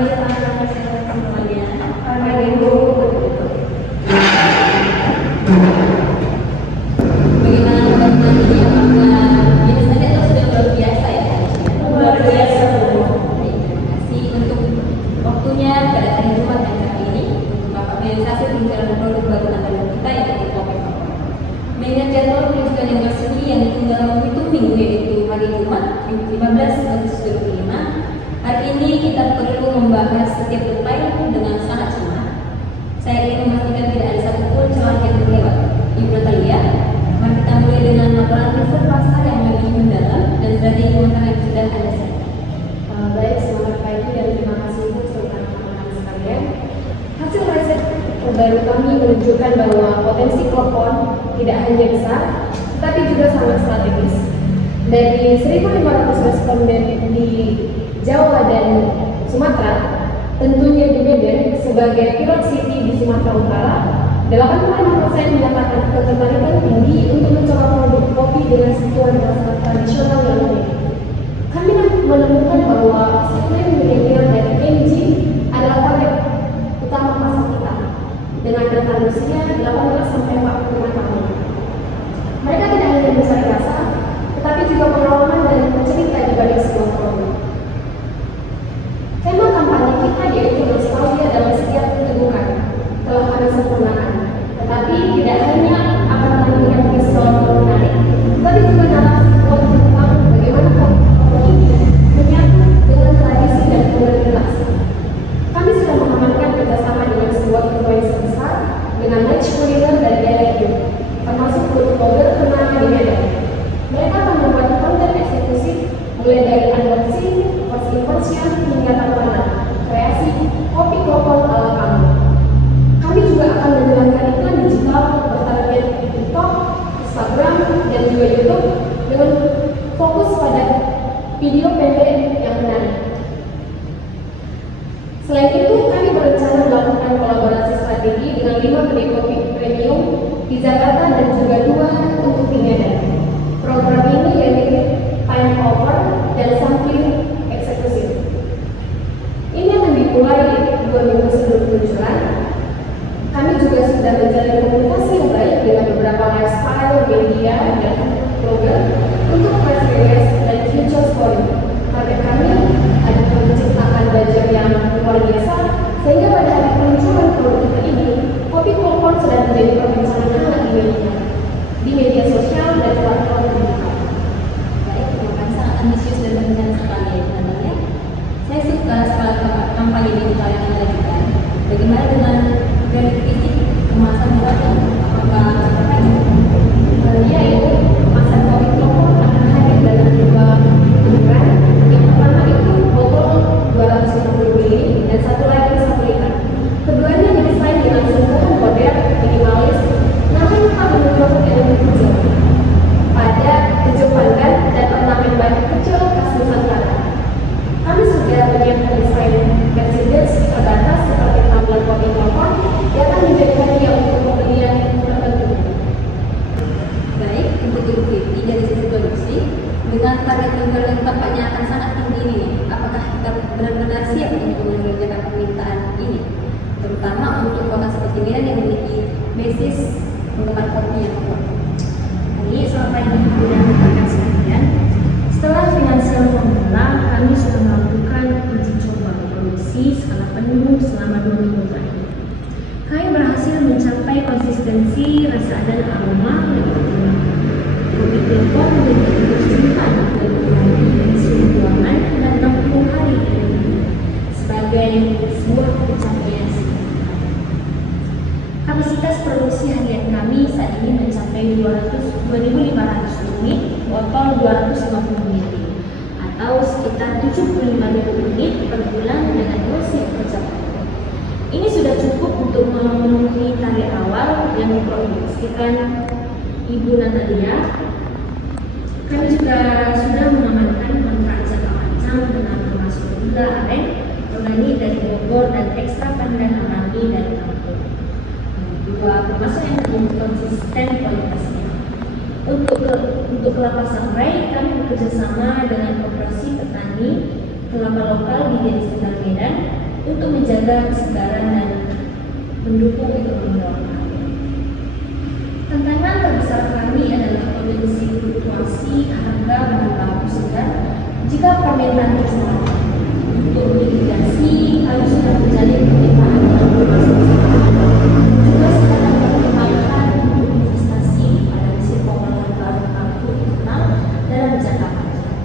melanjutkan semuanya. Karena itu bagaimana teman-teman ini, apakah biasa saja atau sudah luar biasa ya? Luar biasa. Baik, terima kasih untuk waktunya pada hari Jumat yang kali ini untuk Bapak realisasi peluncuran produk baru andalan kita yaitu kopi Papa. Mengingat jadwal peluncuran yang resmi yang tinggal menghitung minggu yaitu hari Jumat 15 Agustus 2005. Hari ini kita perlu membahas setiap detail dengan sangat cermat. Saya ingin memastikan tidak ada satupun celah yang terlewat. Ibu Natalia, mari kita mulai dengan laporan riset pasar yang lebih mendalam dan strategi pemasaran yang sudah Anda siapkan. Baik, selamat pagi dan terima kasih untuk teman-teman sekalian. Hasil riset terbaru kami menunjukkan bahwa potensi Klopon tidak hanya besar, tetapi juga sangat strategis. Dari 1.500 responden di Jawa dan Sumatera, tentunya di Medan sebagai pilot city di Sumatera Utara, 85% menyatakan ketertarikan tinggi untuk mencoba produk kopi dengan sentuhan rasa tradisional yang unik. Kami menemukan bahwa segmen milenial dan Gen Z adalah target utama pasar kita dengan rentang usia 18-45 tahun. Mereka tidak hanya mencari rasa, tetapi juga pengalaman dan cerita di balik sebuah produk. Tema kampanye kita yaitu nostalgia dalam setiap keteguhan telah kami sempurnakan, tetapi tidak hanya akan menampilkan visual menarik, tetapi juga narasi kuat tentang bagaimana kopi ini menyatu dengan tradisi dan modernitas. Kami sudah mengamankan kerjasama dengan sebuah influencer besar dengan match kuliner dan gaya hidup, termasuk food blogger ternama di Medan. Mereka akan membuat konten eksklusif mulai dari unboxing, first impression hingga tawaran kreasi kopi Klopon ala kamu. Kami juga akan menjalankan iklan digital bertarget TikTok, Instagram, dan juga YouTube dengan fokus pada video pendek yang menarik. Selain itu, kami berencana melakukan kolaborasi strategi dengan 5 kedai kopi premium di Jakarta dan juga 2 untuk di Medan. Program ini yaitu time over dan sampling eksekutif. Ini akan dimulai 2 minggu sebelum peluncuran. Kami juga sudah menjalin komunikasi yang baik dengan beberapa lifestyle, media, dan blogger untuk press release dan future story. Target kami adalah menciptakan budget yang luar biasa sehingga pada hari peluncuran produk kita ini, kopi Klopon sudah menjadi perbincangan hangat di media sosial dan platform digital. Baik, terima kasih, sangat ambisius dan berencana sekali ya teman-teman. Saya suka setelah kampanye digital yang Anda lakukan. Bagaimana dengan brand fisik kemasan buatan? Apakah terpakai? Yaitu kemasan kopi Klopon akan hadir dalam 2 ukuran. Yang pertama itu botol 250 ml dan satu lagi 1 liter. Keduanya didesain dengan sentuhan modern, minimalis, namun tak menunjukkan elemen kecil pada kejepangan dan ornamen baju kecil khas Nusantara. Kami sudah menyiapkan desain Mercedes terbatas seperti tumbler kopi Klopon yang akan menjadi hadiah untuk pembelian tertentu. Baik, untuk Ibu Fitri dari sisi produksi, dengan target tunggal yang tampaknya akan sangat tinggi ini, apakah kita benar-benar siap untuk mengerjakan permintaan ini? Terutama untuk kota seperti Medan yang memiliki basis penggemar kopi yang kuat. Ini selamat pagi Ibu dan rekan sekalian. Setelah finansial formula, kami sudah melakukan uji coba produksi skala penuh selama 2 minggu terakhir. Kami berhasil mencapai konsistensi rasa dan aroma yang optimal. Kopi Klopon menjadi tersimpan dan berhenti dari suhu ruangan dan 60 hari sebagai sebuah pencapaian signifikan. Kapasitas produksi harian kami saat ini mencapai 2.500 unit botol 250 ml atau sekitar 75.000 unit per bulan dengan gosip tercapai. Ini sudah cukup untuk memenuhi target awal yang diproyeksikan Ibu Natalia. Kami juga sudah mengamankan kontrak jangka panjang dengan termasuk gula aren, organik dari Bogor dan ekstra pandan alami dari Lampung. Termasuk yang konsisten kualitasnya. Untuk kelapa sangrai, kami bekerja sama dengan koperasi petani kelapa lokal di Deli Serdang Medan untuk menjaga kesegaran dan mendukung ekonomi lokal. Tantangan terbesar kami adalah potensi fluktuasi harga bahan baku segar jika permintaan tersebut. Untuk mitigasi, kami sudah menjalin kerjasama dengan berbagai juga sedang mengembangkan investasi pada mesin pengolahan bahan baku internal dalam jangka panjang.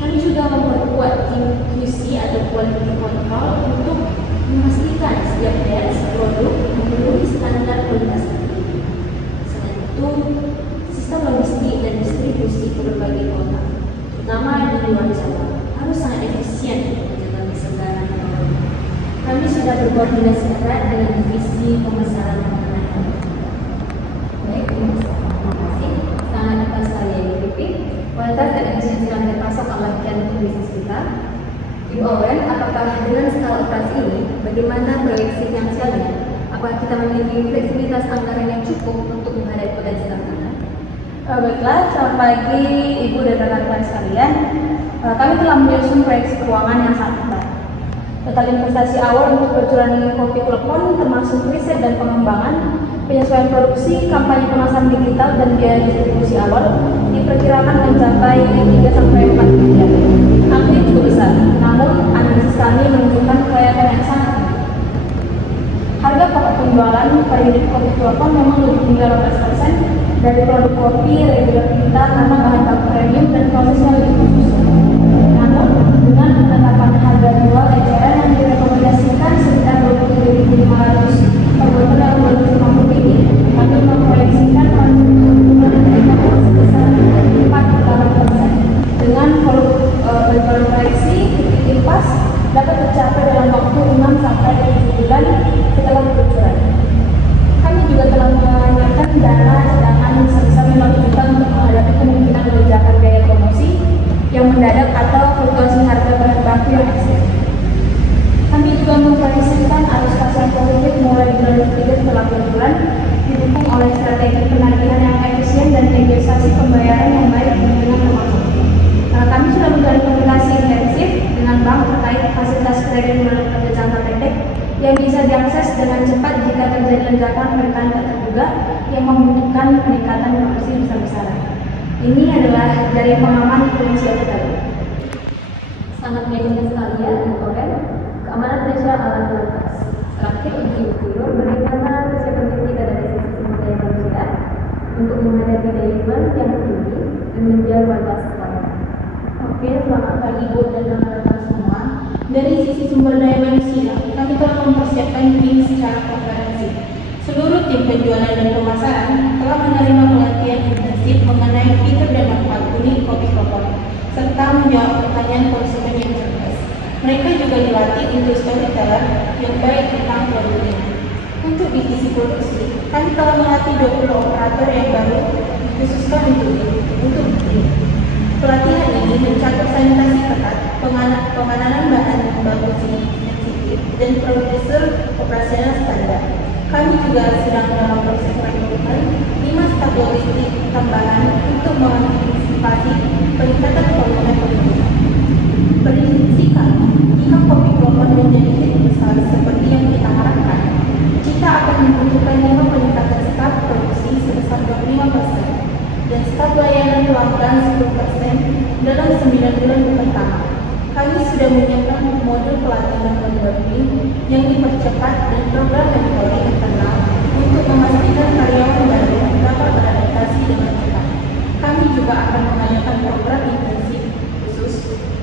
Kami juga memperkuat tim QC atau quality control untuk memastikan setiap batch produk memenuhi standar kualitas tertinggi. Selain itu, sistem logistik dan distribusi ke berbagai kota, terutama di luar Jawa, harus sangat efisien untuk menjaga kesegaran ekonomi. Kami sudah berkoordinasi erat dengan divisi pemasaran makanan. Baik, terima kasih. Sangat atas sekali yang briefing. Kualitas dan efisiensi rantai pasok adalah kian bisnis kita. Ibu Owen, apakah dengan skala operasi ini, bagaimana proyeksi finansialnya? Apakah kita memiliki fleksibilitas anggaran yang cukup untuk menghadapi potensi tantangan? Baiklah, selamat pagi Ibu dan rekan-rekan sekalian. Kami telah menyusun proyeksi keuangan yang sangat ketat. Total investasi awal untuk percurangan kopi klepon termasuk riset dan pengembangan, penyesuaian produksi, kampanye pemasaran digital, dan biaya distribusi awal diperkirakan mencapai 3-4 miliar. Angka cukup besar, namun analisis kami menunjukkan kelihatan yang sangat tinggi. Harga pokok penjualan per unit kopi klepon memang lebih tinggi 18% dari produk kopi reguler kita karena bahan baku premium dan prosesnya lebih khusus. Namun, dengan penetapan harga jual eceran yang direkomendasikan sekitar 27.500 per botol dalam 2050 ini, kami memproyeksikan pertumbuhan ekonomi sebesar 4-8%. Dengan penjualan proyeksi titik pas dapat tercapai dalam waktu 6-7 bulan setelah peluncuran. Kami juga telah menyiapkan dana cadangan sebesar 5 juta untuk menghadapi kemungkinan lonjakan biaya promosi yang mendadak atau fluktuasi harga bahan baku yang ekstrim. Kami juga memproyeksikan arus kas yang positif mulai di bulan ketiga setelah peluncuran, didukung oleh strategi penagihan yang efisien dan negosiasi pembayaran yang baik dengan termasuk. Kami sudah menjalin komunikasi intensif dengan bank terkait fasilitas kredit melalui jangka pendek yang bisa diakses dengan cepat jika terjadi lonjakan permintaan tak terduga yang membutuhkan peningkatan produksi besar-besaran. Ini adalah dari pengaman finansial kita. Sangat meyakinkan sekalian, Ibu Owen. Keamanan finansial alat terbatas. Terakhir, Ibu, bagaimana kesiapan tim kita dari sisi sumber daya manusia untuk menghadapi demand yang tinggi dan menjaga kualitas pelayanan? Oke, selamat pagi Ibu dan rekan-rekan semua. Dari sisi sumber daya manusia, kami telah mempersiapkan tim secara komprehensif. Seluruh tim penjualan dan pemasaran telah menerima pelatihan intensif mengenai fitur dan manfaat unik kopi klepon, serta menjawab pertanyaan konsumen yang cerdas. Mereka juga dilatih untuk storyteller yang baik tentang produknya. Untuk divisi produksi, kami telah melatih 20 operator yang baru dikhususkan untuk ini. Pelatihan ini mencakup sanitasi ketat, pengamanan bahan baku sensitif, dan produser operasional standar. Kami juga sedang dalam proses rekrutmen 5 staf logistik tambahan untuk mengantisipasi peningkatan volume penjualan. Prediksi kami, jika kopi klepon menjadi hit besar seperti yang kita harapkan, kita akan membutuhkan 5 peningkatan staf produksi sebesar 25% dan staf layanan pelanggan 10% dalam 9 bulan pertama. Kami sudah menyiapkan modul pelatihan onboarding yang dipercepat dan program mentoring internal untuk memastikan karyawan baru dapat beradaptasi dengan cepat. Kami juga akan mengadakan program intensif khusus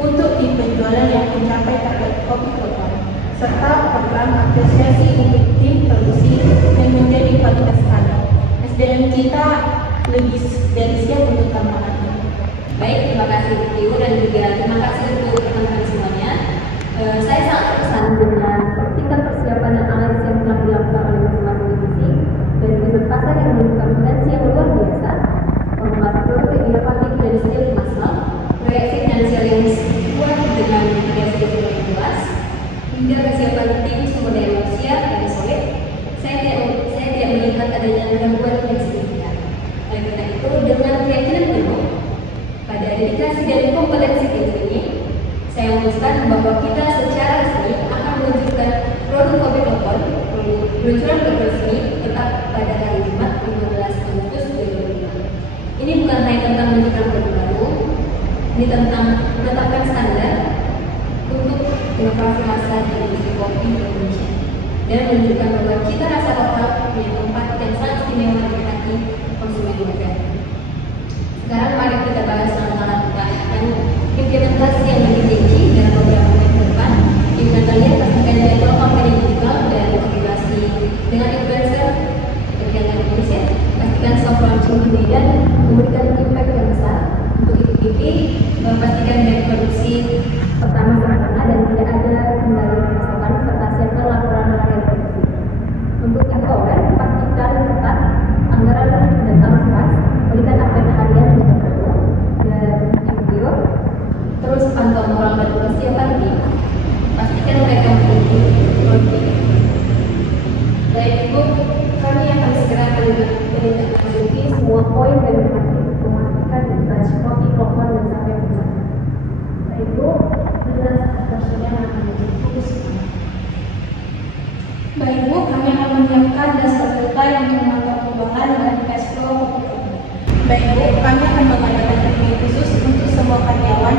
untuk tim penjualan yang mencapai target kopi klepon, serta program apresiasi untuk tim produksi yang menjadi kualitas standar. SDM kita lebih dari siap untuk tantangannya. Baik, terima kasih Ibu dan juga terima kasih untuk teman-teman semuanya. Saya sangat terkesan dengan tingkat persiapan dan analisis yang telah dilakukan oleh masing-masing divisi dan riset pasar yang menunjukkan potensi yang luar biasa, formulasi produk yang inovatif dan skill massal, proyeksi finansial yang kuat dengan mitigasi yang luas, hingga kesiapan tim sumber daya manusia yang solid. Saya tidak melihat adanya gangguan yang signifikan. Oleh karena itu, dengan keyakinan penuh pada dedikasi dan kompetensi tim ini, saya memutuskan bahwa kita secara resmi akan menunjukkan produk kopi telepon peluncuran web resmi tetap pada hari Jumat 15 Agustus 2005. Ini bukan hanya tentang menunjukkan produk baru, ini tentang menetapkan standar untuk inovasi rasa di industri kopi di Indonesia dan menunjukkan bahwa cita rasa lokal punya tempat yang sangat istimewa di hati konsumen modern. Sekarang mari kita bahas langkah-langkah dan implementasi yang lebih rinci dalam beberapa tahun ke depan. Jika kalian pastikan jadwal kampanye digital dan komunikasi dengan influencer berjalan di Indonesia, pastikan soft launching di dan memberikan impact yang besar. Untuk itu, pastikan dari produksi pertama sederhana dan tidak ada kendala pasokan serta siapkan laporan hasil produksi. Untuk keuangan, pastikan ketat anggaran dan arus kas, berikan update harian dan kedua dan yang kedua, terus pantau moral dan persiapan tim. Pastikan mereka memiliki produk. Baik Ibu, kami akan segera menindaklanjuti semua poin dan informasi untuk memastikan batch kopi Klopon dan sampai puncak. Baik Ibu, jelas atasnya akan menjadi fokus utama. Baik Bu, kami akan menyiapkan dasar detail untuk memantau perubahan dan cash flow kopi. Baik Bu, kami akan mengadakan review khusus untuk semua karyawan